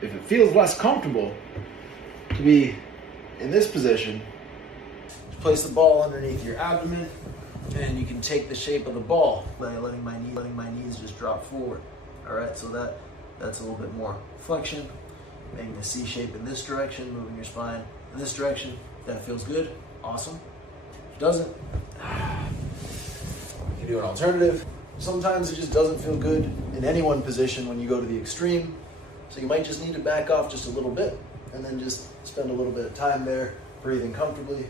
if it feels less comfortable to be in this position, just place the ball underneath your abdomen, and you can take the shape of the ball by letting my knees just drop forward. All right, so that's a little bit more flexion, making a C shape in this direction, moving your spine in this direction. That feels good, awesome. If it doesn't, you can do an alternative. Sometimes it just doesn't feel good in any one position when you go to the extreme. So you might just need to back off just a little bit and then just spend a little bit of time there, breathing comfortably.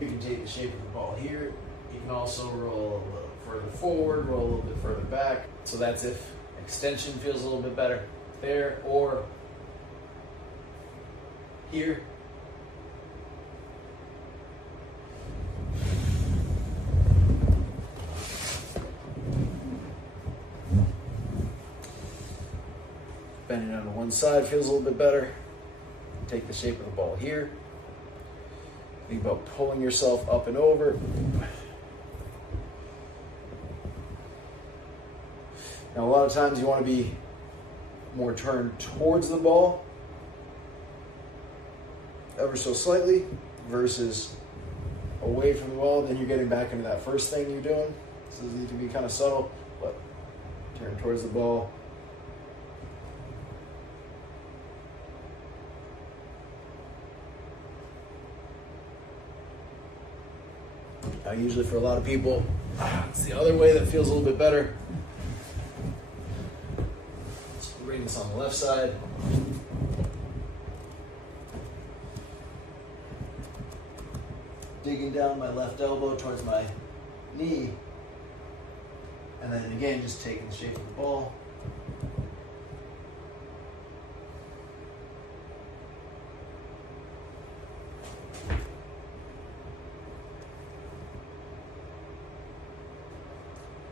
You can take the shape of the ball here. You can also roll a little further forward, roll a little bit further back. So that's if extension feels a little bit better there, or here. Bending on to one side feels a little bit better. Take the shape of the ball here. Think about pulling yourself up and over. Now, a lot of times you want to be more turned towards the ball, ever so slightly, versus away from the ball. Then you're getting back into that first thing you're doing. So these need to be kind of subtle, but turn towards the ball. Now, usually for a lot of people, it's the other way that feels a little bit better. Let's bring this on the left side. Digging down my left elbow towards my knee. And then again, just taking the shape of the ball.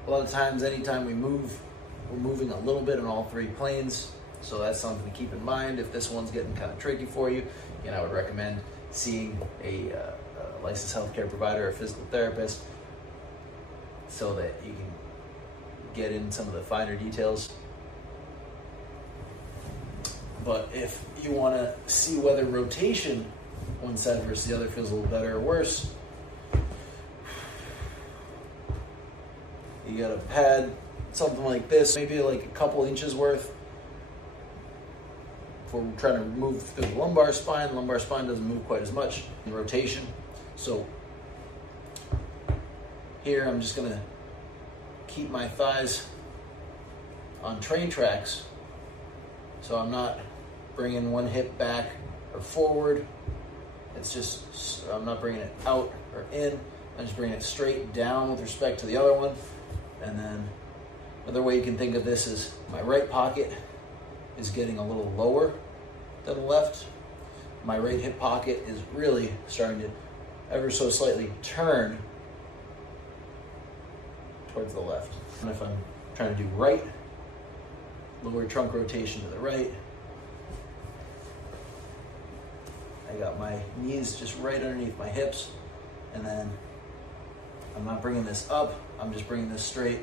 A lot of times, anytime we move, we're moving a little bit on all three planes. So that's something to keep in mind. If this one's getting kind of tricky for you, again, I would recommend seeing a licensed healthcare provider or physical therapist so that you can get in some of the finer details. But if you want to see whether rotation one side versus the other feels a little better or worse, you got to pad something like this, maybe like a couple inches worth. If we're trying to move through the lumbar spine doesn't move quite as much in rotation. So here I'm just going to keep my thighs on train tracks. So I'm not bringing one hip back or forward. It's just, I'm not bringing it out or in. I'm just bringing it straight down with respect to the other one. And then another way you can think of this is my right pocket is getting a little lower than the left. My right hip pocket is really starting to ever so slightly turn towards the left. And if I'm trying to do right, lower trunk rotation to the right. I got my knees just right underneath my hips, and then I'm not bringing this up, I'm just bringing this straight